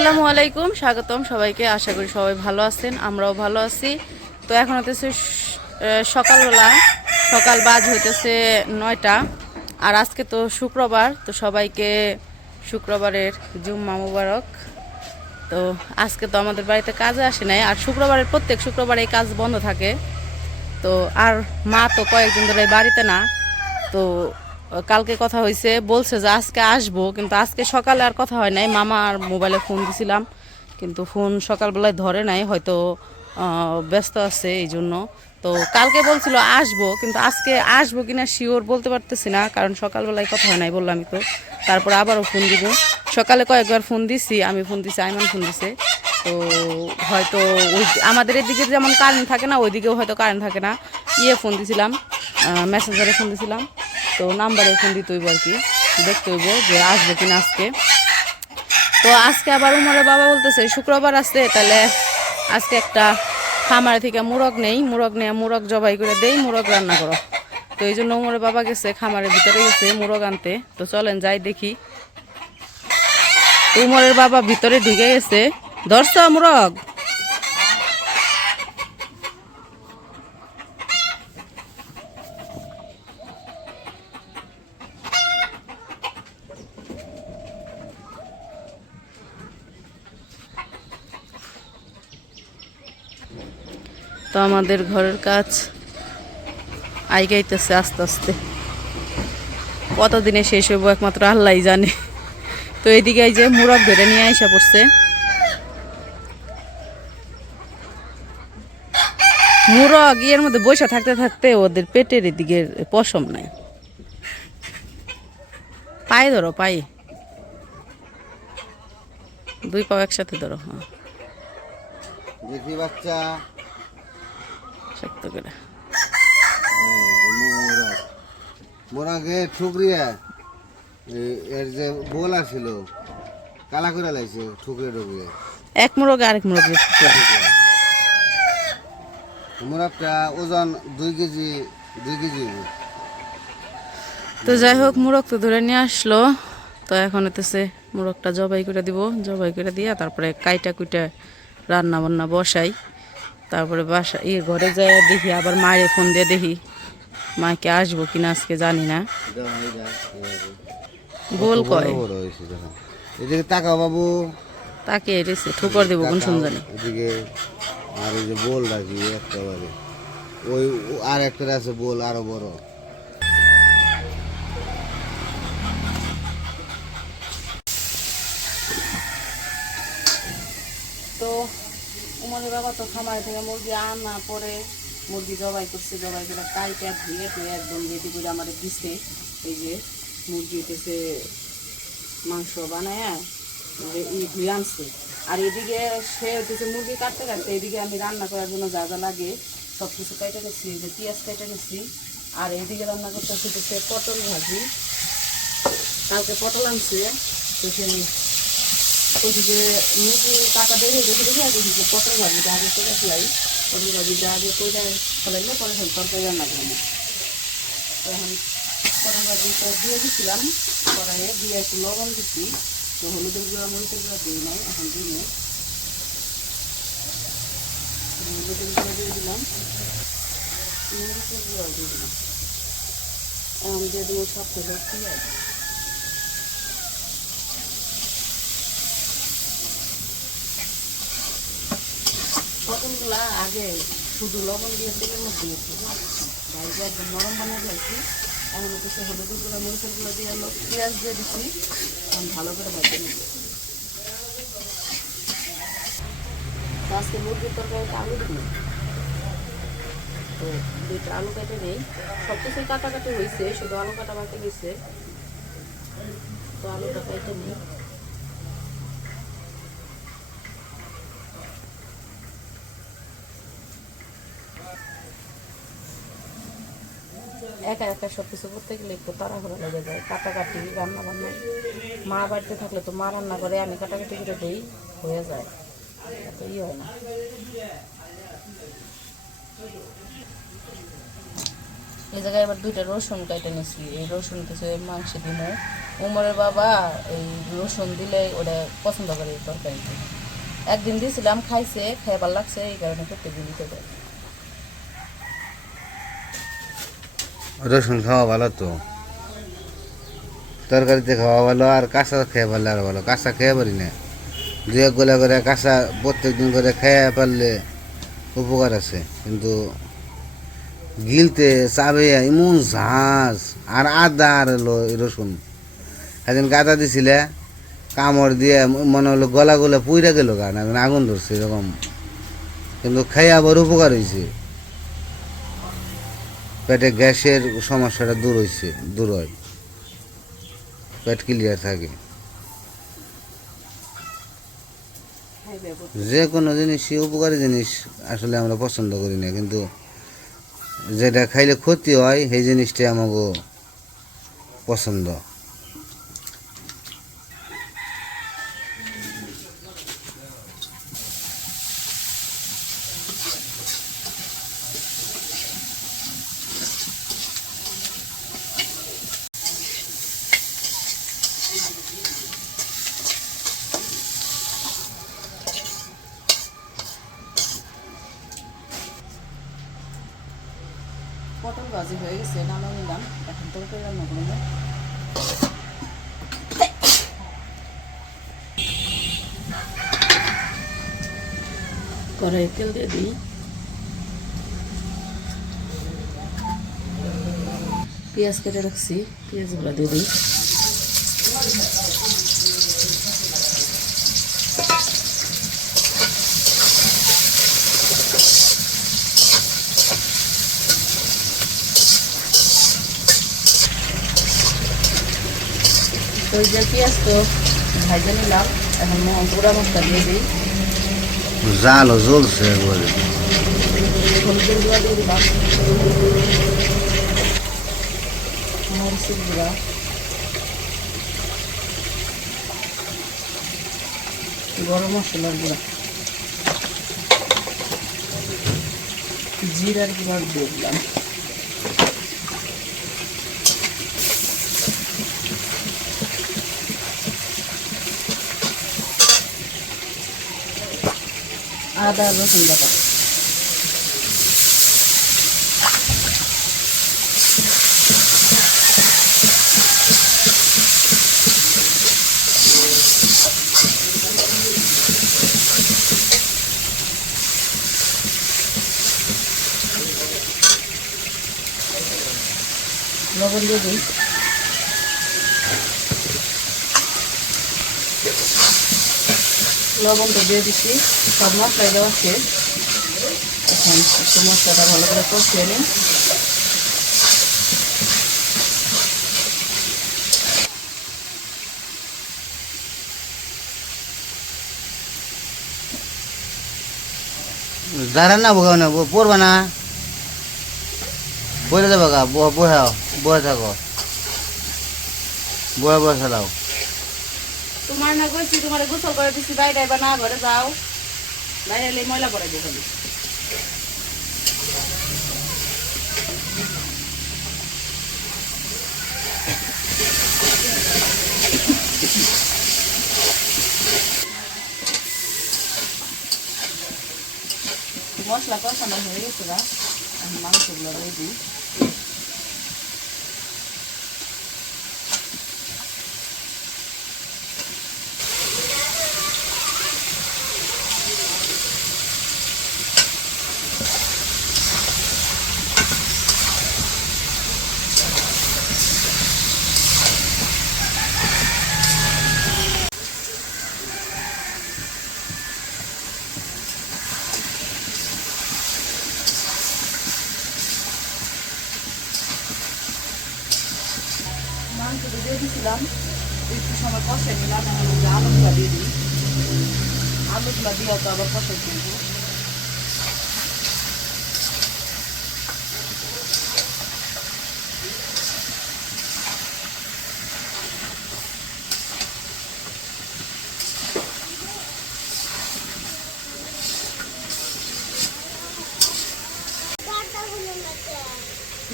আসসালামু আলাইকুম, স্বাগতম সবাইকে। আশা করি সবাই ভালো আছেন, আমরাও ভালো আছি। তো এখন হতেছে সকালবেলা, সকাল বাজ হইতেছে 9টা। আর আজকে তো শুক্রবার, তো সবাইকে শুক্রবারের জুম্মা মুবারক। তো আজকে তো আমাদের বাড়িতে কাজে আসে নাই, আর শুক্রবারের প্রত্যেক শুক্রবার এই কাজ বন্ধ থাকে। তো আর মা তো কয়েকদিন ধরে বাড়িতে না। তো কালকে কথা হয়েছে, বলছে যে আজকে আসবো, কিন্তু আজকে সকালে আর কথা হয় নাই। মামার মোবাইলে ফোন দিছিলাম, কিন্তু ফোন সকালবেলায় ধরে নাই, হয়তো ব্যস্ত আছে এই জন্য। তো কালকে বলছিল আসবো, কিন্তু আজকে আসবো কিনা শিওর বলতে পারতেছি না, কারণ সকালবেলায় কথা হয় নাই বললামই তো। তারপরে আবারও ফোন দিব। সকালে কয়েকবার ফোন দিছি, আমি ফোন দিছি, আইমান ফোন দিছে। তো হয়তো ওই আমাদের এদিকে যেমন কারেন্ট থাকে না, ওইদিকেও হয়তো কারেন্ট থাকে না। ফোন দিছিলাম, মেসেঞ্জারে ফোন দিছিলাম। তো নাম্বারে ফোন দিতে হইব আর কি, দেখতে হইব যে আসবে কিনা আজকে। তো আজকে আবার উমরের বাবা বলতেছে শুক্রবার আসছে, তাহলে আজকে একটা খামারে থেকে মুরগ নেই, মুরগ জবাই করে দেই, মুরগ রান্না করো। তো এই জন্য উমরের বাবা গেছে খামারের ভিতরে, গেছে মুরগ আনতে। তো চলেন যাই দেখি। উমরের বাবা ভিতরে ঢুকে গেছে। ধরছ মুরগ? তো আমাদের ঘরের কাজ আইগাইতেছে আস্তে আস্তে, কতদিনে শেষ হইব একমাত্র আল্লাহ জানে। তো এইদিকে এই যে মুরগ ধরে নিয়ে আইসা পড়ছে। মুরগ ইয়ের মধ্যে বসে থাকতে থাকতে ওদের পেটের এদিকে পশম নাই। পায়ে ধরো, পায়ে দুই পাও একসাথে ধরো। হ্যাঁ, দেখি বাচ্চা শক্ত করে। মোরাগে ঠুকরিয়া এর যে বোল আছিল কালা করে লাইছে ঠুকরিয়া ঠুকরিয়া এক মুরগ আরেক মুরগ। মোরাগটা ওজন 2 কেজি 2 কেজি। তো যাই হোক, মুরগ তো ধরে নিয়ে আসলো। তো এখন হতেছে মুরগটা জবাই করে দিব, জবাই করে দিয়া তারপরে কাইটা কুইটা রান্না বান্না বসাই। তারপরে বাসা ঘরে যায় দেখি, আবার মায়ের ফোন দিয়ে দেখি মাকে আসবো কিনা আজকে, জানি না। গোল কয় এদিকে তাকাও বাবু, তাকে এসেছে ঠুকর দেবো কোন সন্ধানে। এদিকে আর এই যে বোল রাখি একেবারে ওই আর একটা আছে বোল আরো বড়। তো উমরের বাবা তো খামারে থেকে মুরগি আনা পরে মুরগি জবাই করছে, জবাই করে কাইটা ধুয়ে ধুয়ে একদম রেডি করে আমাদের দিচ্ছে। এই যে মুরগি হইতেছে মাংস বানায় ধুয়ে আনছে। আর এদিকে সে হইতেছে মুরগি কাটতে কাটতে, এদিকে আমি রান্না করার জন্য যা যা লাগে সব কিছু কেটে নিচ্ছি, যে পেঁয়াজ কেটে নিচ্ছি। আর এইদিকে রান্না করতে হইতেছে পটল ভাজি, কালকে পটল আনছে। তো সেই ওইদিকে মুরগি কাটা বের হয়ে গেছে দেখে আগে দিকে পটল ভাজিটা আগে করে ফেলাই। পটল ভাজিটা আগে কইটা ফেলাইলে পরে তরকারি রান্না করবো। তো এখন পটল ভাজিটা দিয়ে দিচ্ছিলাম কড়াইয়ে, দিয়ে একটু লবণ দিচ্ছি। তো হলুদের গুঁড়া মরিচের গুঁড়া দিই নাই, এখন দিয়ে হলুদের গুঁড়া দিয়ে দিলাম, মরিচের গুঁড়া দিয়ে দিলাম। এখন দিয়ে দেবো সব থেকে পেঁয়াজ। পটলগুলা আগে শুধু লবণ দিয়ে তেলের মধ্যে দিয়েছি, ভাইজা একদম নরম বানিয়ে ফেলছি। এখন হচ্ছে হলুদের গুঁড়া মরিচের গুঁড়া দিয়ে পেঁয়াজ দিয়ে দিচ্ছি, এখন ভালো করে ভাজতে নিচ্ছি। আজকে মুরগির তরকারিতে আলু দিই, তো 2টা আলু কেটে নেই। সব কিছুই কাটাকাটি হয়েছে, শুধু আলু কাটা বাকি গেছে। তো আলুটা কেটে নিই। একা একা সব কিছু করতে গেলে একটু তাড়াহুড়ো লেগে যায়, কাটাকাটি রান্না বান্না। মা বাড়িতে থাকলে তো মা রান্না করে, আমি কাটাকাটি করে দিই, হয়ে যায়, এত হয় না। এই জায়গায় এবার 2টা রসুন কেটে নিছি, এই রসুন কিছু মাংস দিমু। উমরের বাবা এই রসুন দিলে ওটা পছন্দ করে তরকারিতে। একদিন দিয়েছিলাম, খাইছে, খেয়ে ভালো লাগছে, এই কারণে প্রত্যেকদিন দিতে পারে। রসুন খাওয়া ভালো তো, তরকারিতে খাওয়া ভালো, আর কাঁচা খেয়ে পারলে আরো ভালো। কাঁচা খেয়ে পারি না, 2-1 গোলা করে কাঁচা প্রত্যেক দিন করে খেয়ে পারলে উপকার আছে, কিন্তু গিলতে চাবে এমন ঝাঁজ। আর আদা আর হলো রসুন, সেদিনকে আদা দিছিলে, কামড় দিয়ে মনে হলো গলাগুলো পুইরা গেল, গান এখন আগুন ধরছে এরকম, কিন্তু খেয়ে আবার উপকার হয়েছে। পেটে গ্যাসের সমস্যাটা দূর হয়, পেট ক্লিয়ার থাকে। যে কোনো জিনিসই উপকারী জিনিস আসলে আমরা পছন্দ করি না, কিন্তু যেটা খাইলে ক্ষতি হয় সেই জিনিসটাই আমাকে পছন্দ। পটল ভাজি হয়ে গেছে, নামিয়ে নিলাম। এখন তরকারি রান্না করবো। কড়াইয়ে তেল দিয়ে দিই, পেঁয়াজ কেটে রাখছি, পেঁয়াজগুলো দিয়ে দিই। ওই যে পেঁয়াজ তো ভাজে নিলাম, এখন গুঁড়া মশলা দিয়ে দিই। জালও জ্বলছে একবারে। হলুদের গুঁড়া দিয়ে দিলাম, মরিচের গুঁড়া, গরম মশলার গুঁড়া, জিরার গুঁড়া দিয়ে দিলাম। আদা রসুন বাটা, লবণ দিয়ে দিই। লবণটা দিয়ে দিচ্ছি, সব মশলাই দেওয়া শেষ। এখন একটু মশলাটা ভালো করে কষিয়ে নিই। দাঁড়া না, বোকা না, পড়বা না, বলে দেবো গা, বয়ে থাকো, বয়ে চালাও। তোমার না কইছি, তোমার গোসল করে দিচ্ছি, বাইরে বা না ঘরে যাও, বাইরে এলে ময়লা পড়ে দিয়ে খালি। মশলা কষানো হয়ে গেছে না, আমি মাংসগুলো দিয়ে দিই। মাংসটা দিয়ে দিয়েছিলাম, একটু সময় কষে নিলাম। এখন আলুগুলা দিয়ে দিই, আলুগুলা দিয়ে তো আবার কষে দিব।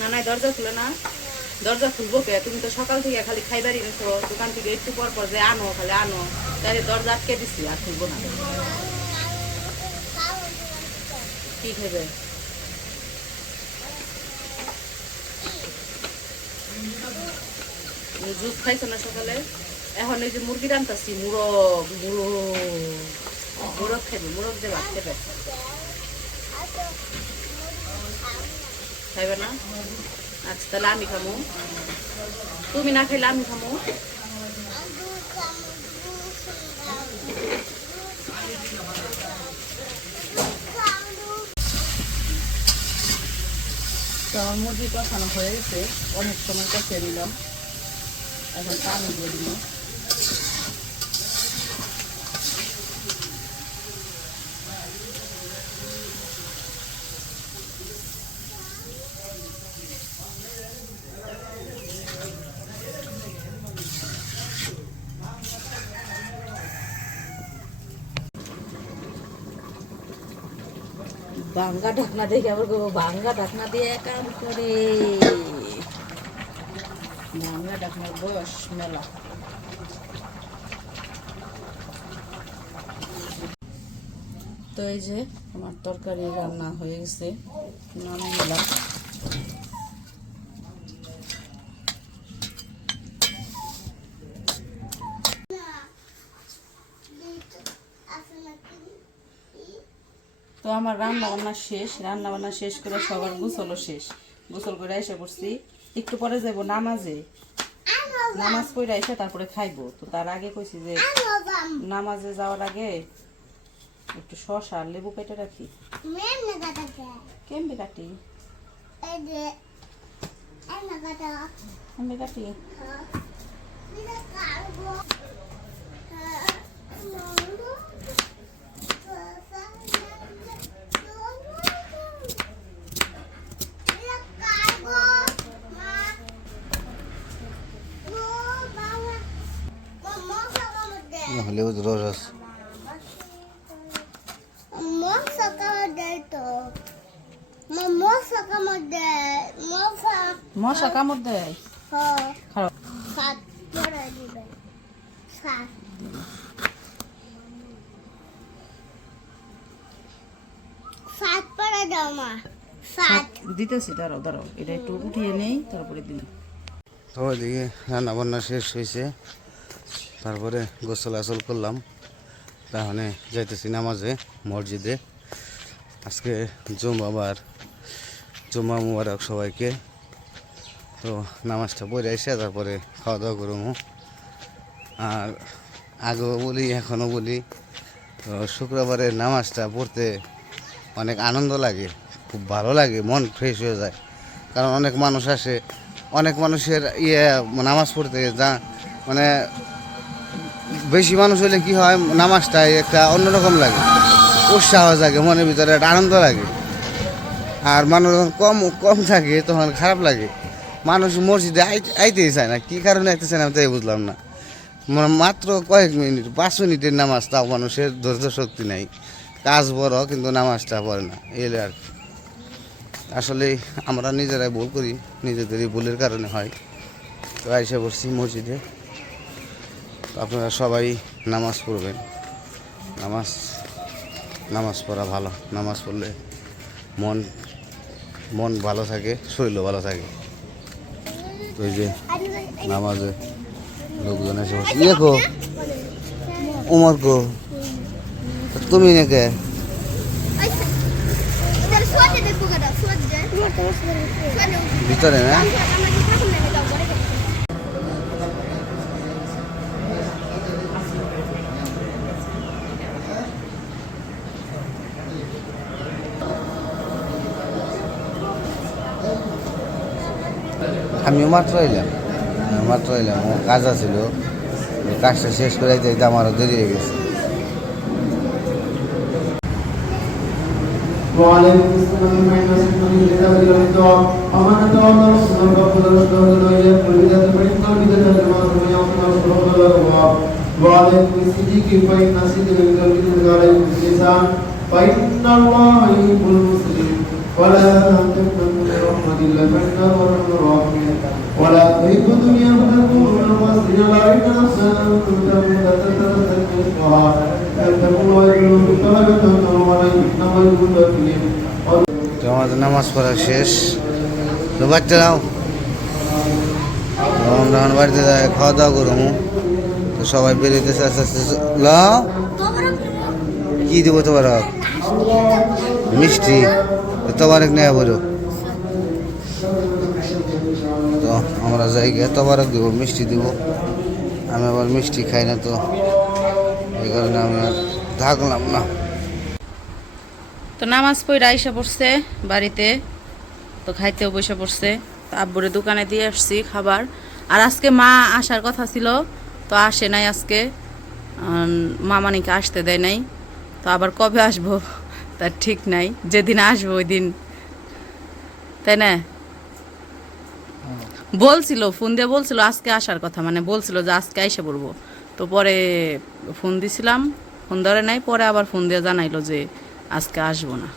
না না নাই দরজা খুলে না, দরজা খুলবো কে? তুমি তো সকাল থেকে খালি খাইবারই নিছো, দোকান থেকে একটু পর পর যে আনো, খালি আনো, তাই দরজা আটকে দিচ্ছি, আর খুলবো না। কি খাবে? জুস খাইছো না সকালে? এখন এই যে মুরগি রান্তাছি, মুরগ মুরগ খাইবে, মুরগ যে ভাত খাবে। খাইবে না? আচ্ছা তাহলে আমি খামো, তুমি না খাইলে আমি খামো। তো আমার মুরগি কষানো হয়ে গেছে, অনেক সময় কষিয়ে নিলাম, এখন পানি দিয়ে দিল। ভাঙ্গা ঢাকনা দেখে আবার ভাঙ্গা ঢাকনা দিয়ে কাম করে, ভাঙ্গা ঢাকনার বয়স মেলা। তো এই যে আমার তরকারি রান্না হয়ে গেছে, নামিয়ে নিলাম। তো আমার রান্না বান্না শেষ, রান্না বান্না শেষ করে সবার গোসলও শেষ, গোসল করে এসে পড়ছি। একটু পরে যাবো নামাজে, নামাজ পড়ে এসে তারপরে খাইবো। তো তার আগে কইছি যে নামাজে যাওয়ার আগে একটু শসা আর লেবু কেটে রাখি। কেমবে কাটি? কেমবে কাটি? লেবু রস আছে। মশা কামড় দেয়? দিতেছি, দাঁড়াও দাঁড়াও, এটা একটু উঠিয়ে নেই তারপরে দিন। তো ওইদিকে রান্না বান্না শেষ হয়েছে, তারপরে গোসল আসল করলাম, তাহলে যাইতেছি নামাজে মসজিদে। আজকে জুম্মাবার, জুম্মা মুবারক সবাইকে। তো নামাজটা পড়ে এসে তারপরে খাওয়া দাওয়া করবো। আর আগেও বলি এখনও বলি, তো শুক্রবারের নামাজটা পড়তে অনেক আনন্দ লাগে, খুব ভালো লাগে, মন ফ্রেশ হয়ে যায়। কারণ অনেক মানুষ আসে, অনেক মানুষের নামাজ পড়তে যা মানে বেশি মানুষ হলে কি হয়, নামাজটাই একটা অন্যরকম লাগে, উৎসাহ জাগে, মনের ভিতরে একটা আনন্দ লাগে। আর মানুষ যখন কম কম থাকে তখন খারাপ লাগে, মানুষ মসজিদে আইতেই চায় না, কী কারণে আইতে চায় না তাই বুঝলাম না। মাত্র কয়েক মিনিট, 5 মিনিটের নামাজ, তাও মানুষের ধৈর্য শক্তি নাই, কাজ বড় কিন্তু নামাজটা পড়ে না, এলে আর আসলে আমরা নিজেরাই ভুল করি, নিজেদেরই ভুলের কারণে হয়। তো আইসা পড়ছি মসজিদে। আপনারা সবাই নামাজ পড়বেন, নামাজ পড়া ভালো, নামাজ পড়লে মন ভালো থাকে, শরীরও ভালো থাকে। ওই যে নামাজে লোকজন এসে বসে, ইয়ে কো উমর কো, তুমি নাকি ভিতরে না? আমিও মাত্র এলাম, আমার কাজ আছিল, কাজটা শেষ করে যাইতে আমারও দেরি হয়ে গেছে। وعليكم السلام ورحمة الله وبركاته. أمانة الله سبحانه وتعالى ولذات فإن بدأ المعصوم يوم الله وعليكم الصديق فإن صدق من عليكم اللسان فإن الله يحب المسلمين ولا تقنطوا من رحمة الله فإنه هو الراحمين ولا تهيبوا الدنيا فتكونوا من الخاسرين لا إن نفسا تموت تتنزل رزقها أن تكون ويدلوا فلا تهتموا ولا يكون كافرين তো আমাদের নামাজ পড়া শেষ তো বাচ্চারাও আমরা এখন বাড়িতে যাই খাওয়া দাওয়া করবো তো সবাই বেরোতেছে আস্তে আস্তে ল কি দেবো তোমার মিষ্টি তোমার নেওয়া বলো তো আমরা যাই গিয়ে তোমারক দেবো মিষ্টি দিব আমি আবার মিষ্টি খাই না তো এই কারণে আমি আর থাকলাম না। তো নামাজ পড়ে আইসা পড়ছে বাড়িতে, তো খাইতেও বসে পড়ছে। তো আব্বুরে দোকানে দিয়ে আসছি খাবার। আর আজকে মা আসার কথা ছিল, তো আসে নাই আজকে, মামানিকে আসতে দেয় নাই। তো আবার কবে আসবো তার ঠিক নাই, যেদিন আসবো ওই দিন, তাই না? বলছিল, ফোন দিয়ে বলছিল আজকে আসার কথা, মানে বলছিল যে আজকে আইসা পড়বো। তো পরে ফোন দিছিলাম, ফোন ধরে নাই, পরে আবার ফোন দিয়ে জানাইলো যে আজকে আসবো না।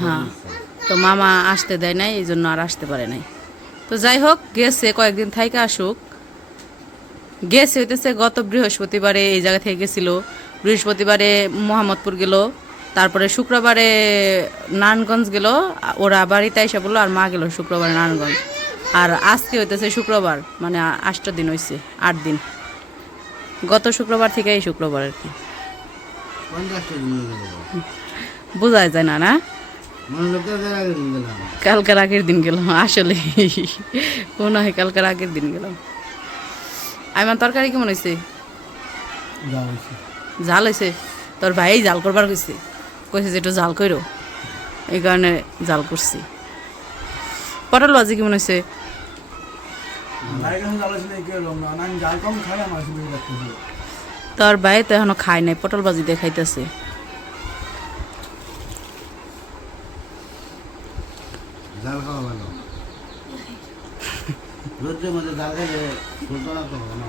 হ্যাঁ, তো মামা আসতে দেয় নাই, এই জন্য আর আসতে পারে নাই। তো যাই হোক, গেছে কয়েকদিন থাইকে আসুক। গেছে হইতেছে গত বৃহস্পতিবারে এই জায়গা থেকে গেছিল, বৃহস্পতিবারে মোহাম্মদপুর গেল, তারপরে শুক্রবারে নারায়ণগঞ্জ গেল, ওরা বাড়িতে এসে বললো, আর মা গেল শুক্রবারে নারায়ণগঞ্জ। আর আজকে হইতেছে শুক্রবার, মানে 8 দিন হয়েছে, 8 দিন, গত শুক্রবার থেকে এই শুক্রবার আর কি। বোঝা যায় না, না কালকের আগের দিন গেলাম, আসলে মনে হয় কালকের আগের দিন গেলাম। আমার তরকারি কেমন হয়েছে? ঝাল হয়েছে? তোর ভাই জাল করবার কইছে, যে একটু জাল করো, এই কারণে জাল করছি। পটল ভাজি কেমন হয়েছে? তোর ভাই তো এখনো খায় নাই, পটল ভাজি দিয়ে খাইতেছে। জাল খাওয়া ভালো, রোদ্রের মধ্যে জাল খেলে দুর্বলা তো হবে না।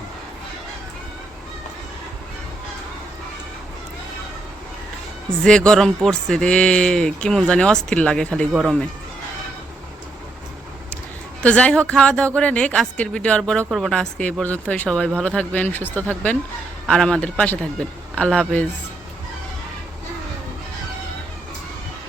যে গরম পড়ছে রে, কেমন জানি অস্থির লাগে খালি গরমে। তো যাই হোক, খাওয়া দাওয়া করে নেক, আজকের ভিডিও আর বড় করবো না। আজকে এই পর্যন্তই। সবাই ভালো থাকবেন, সুস্থ থাকবেন, আর আমাদের পাশে থাকবেন। আল্লাহ হাফেজ।